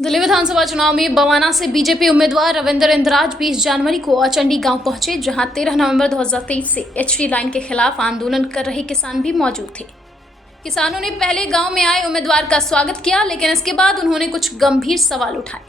दिल्ली विधानसभा चुनाव में बवाना से बीजेपी उम्मीदवार रविंद्र इंद्राज 20 जनवरी को औचंडी गांव पहुंचे, जहां 13 नवंबर 2023 से एचटी लाइन के खिलाफ आंदोलन कर रहे किसान भी मौजूद थे। किसानों ने पहले गांव में आए उम्मीदवार का स्वागत किया, लेकिन इसके बाद उन्होंने कुछ गंभीर सवाल उठाए।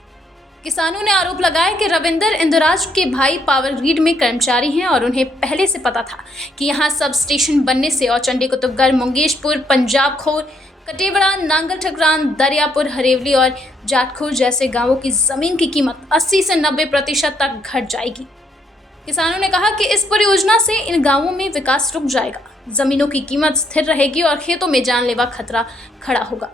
किसानों ने आरोप लगाया कि रविंद्र इंद्राज के भाई पावर ग्रिड में कर्मचारी हैं और उन्हें पहले से पता था कि यहाँ सब स्टेशन बनने से औचंडी, कुतुबगढ़, मंगेशपुर, पंजाब खोर, कटेवड़ा, नांगल ठकरान, दरियापुर, हरेवली और जाटखुर जैसे गांवों की जमीन की कीमत 80 से 90% तक घट जाएगी। किसानों ने कहा कि इस परियोजना से इन गांवों में विकास रुक जाएगा, जमीनों की कीमत स्थिर रहेगी और खेतों में जानलेवा खतरा खड़ा होगा।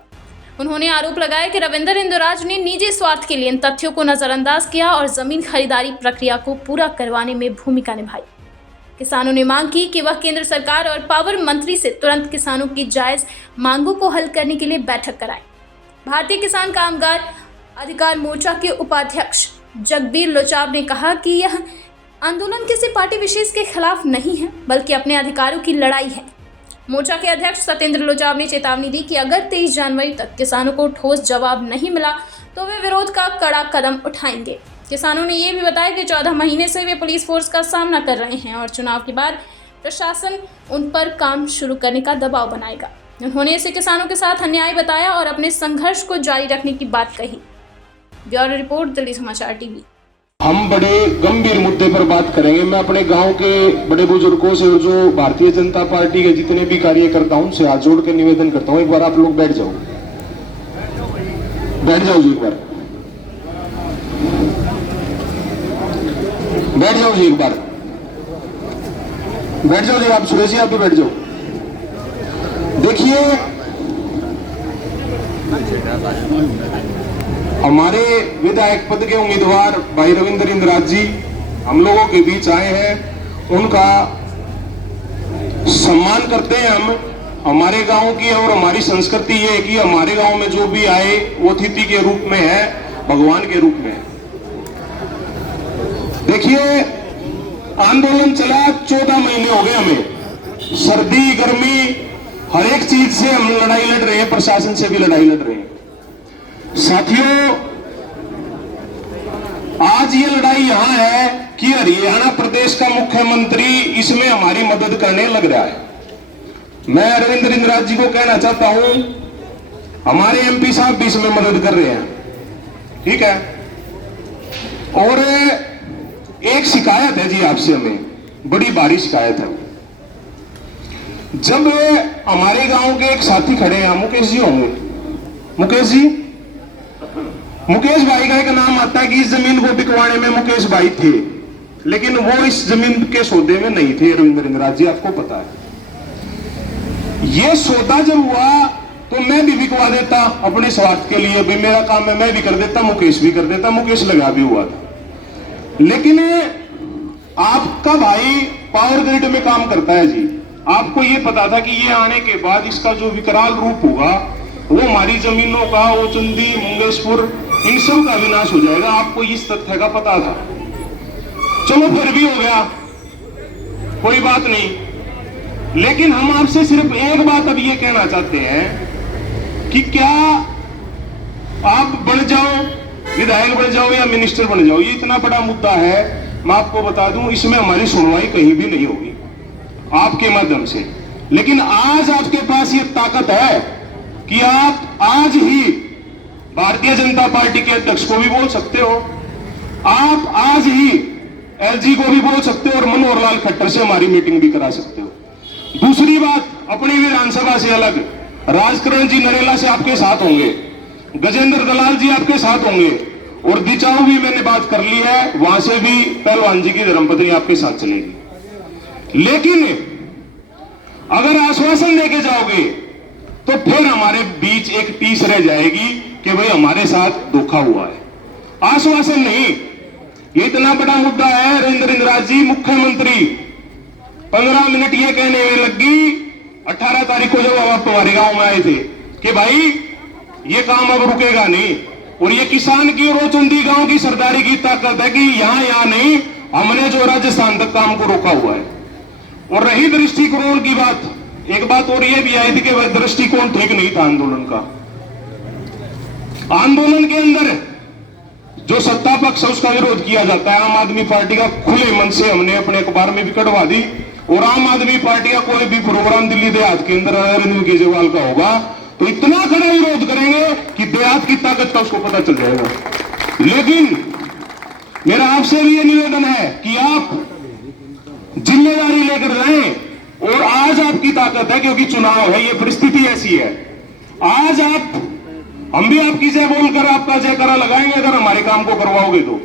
उन्होंने आरोप लगाया कि रविंद्र इंद्राज ने निजी स्वार्थ के लिए इन तथ्यों को नजरअंदाज किया और जमीन खरीदारी प्रक्रिया को पूरा करवाने में भूमिका निभाई। किसानों ने मांग की कि वह केंद्र सरकार और पावर मंत्री से तुरंत किसानों की जायज मांगों को हल करने के लिए बैठक कराएं। भारतीय किसान कामगार अधिकार मोर्चा के उपाध्यक्ष जगबीर लोचाब ने कहा कि यह आंदोलन किसी पार्टी विशेष के खिलाफ नहीं है, बल्कि अपने अधिकारों की लड़ाई है। मोर्चा के अध्यक्ष सत्येंद्र लोचाब ने चेतावनी दी कि अगर 23 जनवरी तक किसानों को ठोस जवाब नहीं मिला तो वे विरोध का कड़ा कदम उठाएंगे। किसानों ने ये भी बताया कि 14 महीने से वे पुलिस फोर्स का सामना कर रहे हैं और चुनाव के बाद प्रशासन उन पर काम शुरू करने का दबाव बनाएगा। उन्होंने इसे किसानों के साथ अन्याय बताया और अपने संघर्ष को जारी रखने की बात कही। ब्यूरो रिपोर्ट, दिल्ली समाचार टीवी। हम बड़े गंभीर मुद्दे पर बात करेंगे। मैं अपने गांव के बड़े बुजुर्गों से और जो भारतीय जनता पार्टी के जितने भी कार्यकर्ता उनसे हाथ जोड़ के निवेदन करता हूं, एक बार आप लोग बैठ जाओ जी, एक बार बैठ जाओ जी, एक बार बैठ जाओ जी। आप सुरेश जी, आप भी बैठ जाओ। देखिए, हमारे विधायक पद के उम्मीदवार भाई रविंद्र इंद्राज जी हम लोगों के बीच आए हैं, उनका सम्मान करते हैं हम। हमारे गांव की और हमारी संस्कृति ये है कि हमारे गांव में जो भी आए वो अतिथि के रूप में है, भगवान के रूप में है। देखिए, आंदोलन चला 14 महीने हो गए हमें, सर्दी गर्मी हर एक चीज से हम लड़ाई लड़ रहे हैं, प्रशासन से भी लड़ाई लड़ रहे हैं। साथियों, आज ये लड़ाई यहां है कि हरियाणा प्रदेश का मुख्यमंत्री इसमें हमारी मदद करने लग रहा है। मैं रविंद्र इंद्राज जी को कहना चाहता हूं, हमारे एमपी साहब भी इसमें मदद कर रहे हैं, ठीक है। और एक शिकायत है जी आपसे, हमें बड़ी भारी शिकायत है। जब हमारे गांव के एक साथी खड़े हैं, मुकेश जी होंगे, मुकेश जी, मुकेश भाई का एक नाम आता है कि इस जमीन को बिकवाने में मुकेश भाई थे, लेकिन वो इस जमीन के सौदे में नहीं थे। रविंद्र इंद्राज जी, आपको पता है। ये सौदा जब हुआ तो मैं भी बिकवा देता अपने स्वार्थ के लिए, भाई मेरा काम है, मैं भी कर देता, मुकेश भी कर देता, मुकेश लगा भी हुआ था। लेकिन आपका भाई पावर ग्रिड में काम करता है जी, आपको ये पता था कि ये आने के बाद इसका जो विकराल रूप होगा वो हमारी जमीनों का, ओचंदी, मंगेशपुर, इन सब का विनाश हो जाएगा। आपको इस तथ्य का पता था। चलो फिर भी हो गया, कोई बात नहीं। लेकिन हम आपसे सिर्फ एक बात अब ये कहना चाहते हैं कि क्या आप बन जाओ, विधायक बन जाओ या मिनिस्टर बन जाओ, ये इतना बड़ा मुद्दा है, मैं आपको बता दूं, इसमें हमारी सुनवाई कहीं भी नहीं होगी आपके माध्यम से। लेकिन आज आपके पास ये ताकत है कि आप आज ही भारतीय जनता पार्टी के अध्यक्ष को भी बोल सकते हो, आप आज ही एलजी को भी बोल सकते हो और मनोहर लाल खट्टर से हमारी मीटिंग भी करा सकते हो। दूसरी बात, अपनी विधानसभा से अलग राजकरण जी नरेला से आपके साथ होंगे, गजेंद्र दलाल जी आपके साथ होंगे, और दिचाऊ भी मैंने बात कर ली है, वहां से भी पहलवान जी की धर्मपत्नी आपके साथ चलेगी। लेकिन अगर आश्वासन देके जाओगे तो फिर हमारे बीच एक टीस रह जाएगी कि भाई हमारे साथ धोखा हुआ है। आश्वासन नहीं, ये इतना बड़ा मुद्दा है। रविंद्र इंद्राज जी मुख्यमंत्री 15 मिनट ये कहने में लगी 18 तारीख को जब आप हमारे गांव में आए थे कि भाई ये काम अब रुकेगा नहीं, और ये किसान की और ओचंदी गांव की सरदारी की ताकत है कि यहां नहीं, हमने जो राजस्थान तक काम को रोका हुआ है। और रही दृष्टिकोण की बात, एक बात और ये भी आई थी कि वह दृष्टिकोण ठीक नहीं था आंदोलन का। आंदोलन के अंदर पक्ष है उसका विरोध किया जाता है। आम आदमी पार्टी का खुले मन से हमने अपने अखबार में भी कटवा दी, और आम आदमी पार्टी का कोई भी प्रोग्राम दिल्ली देहात के अंदर अरविंद केजरीवाल का होगा तो इतना कड़ा विरोध करेंगे कि देहात की ताकत का उसको पता चल जाएगा। लेकिन मेरा आपसे भी ये निवेदन है कि आप जिम्मेदारी लेकर रहें, और आज आपकी ताकत है क्योंकि चुनाव है, ये परिस्थिति ऐसी है। आज हम भी आपकी जय बोलकर आपका जयकारा लगाएंगे अगर हमारे काम को करवाओगे तो,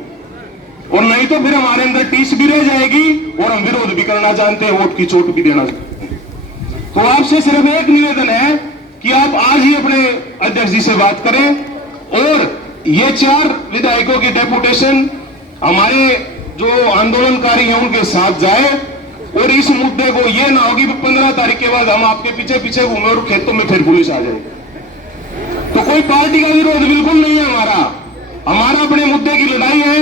और नहीं तो फिर हमारे अंदर टीस भी रह जाएगी और हम विरोध भी करना जानते हैं, वोट की चोट भी देना जानते हैं। तो आपसे सिर्फ एक निवेदन है कि आप आज ही अपने अध्यक्ष जी से बात करें, और ये 4 विधायकों की डेपुटेशन हमारे जो आंदोलनकारी हैं उनके साथ जाए, और इस मुद्दे को ये ना हो कि 15 तारीख के बाद हम आपके पीछे पीछे घूमे और खेतों में फिर पुलिस आ जाए। तो कोई पार्टी का विरोध बिल्कुल नहीं है हमारा अपने मुद्दे की लड़ाई है।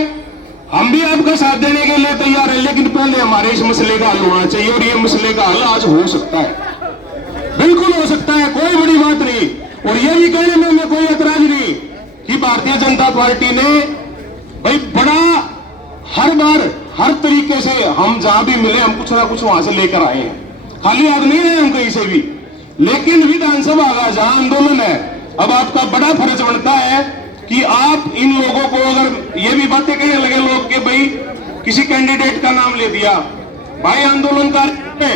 हम भी आपका साथ देने के लिए तैयार है, लेकिन पहले हमारे इस मसले का हल होना चाहिए, और ये मसले का हल आज हो सकता है, बिल्कुल हो सकता है, कोई बड़ी बात नहीं। और ये भी कहने में हमें कोई ऐतराज नहीं कि भारतीय जनता पार्टी ने भाई बड़ा हर बार हर तरीके से हम जहां भी मिले हम कुछ ना कुछ वहां से लेकर आए हैं, खाली हाथ नहीं है हम कहीं से भी। लेकिन विधानसभा का जहां आंदोलन है, अब आपका बड़ा फर्ज बनता है कि आप इन लोगों को, अगर ये भी बातें कहने लगे लोग कि भाई किसी कैंडिडेट का नाम ले दिया, भाई आंदोलनकारी ने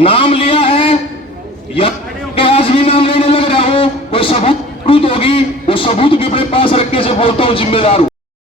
नाम लिया है या आज भी नाम लेने लग रहा हूं, कोई सबूत होगी, वो सबूत भी अपने पास रख के से बोलता हूं जिम्मेदार हूं।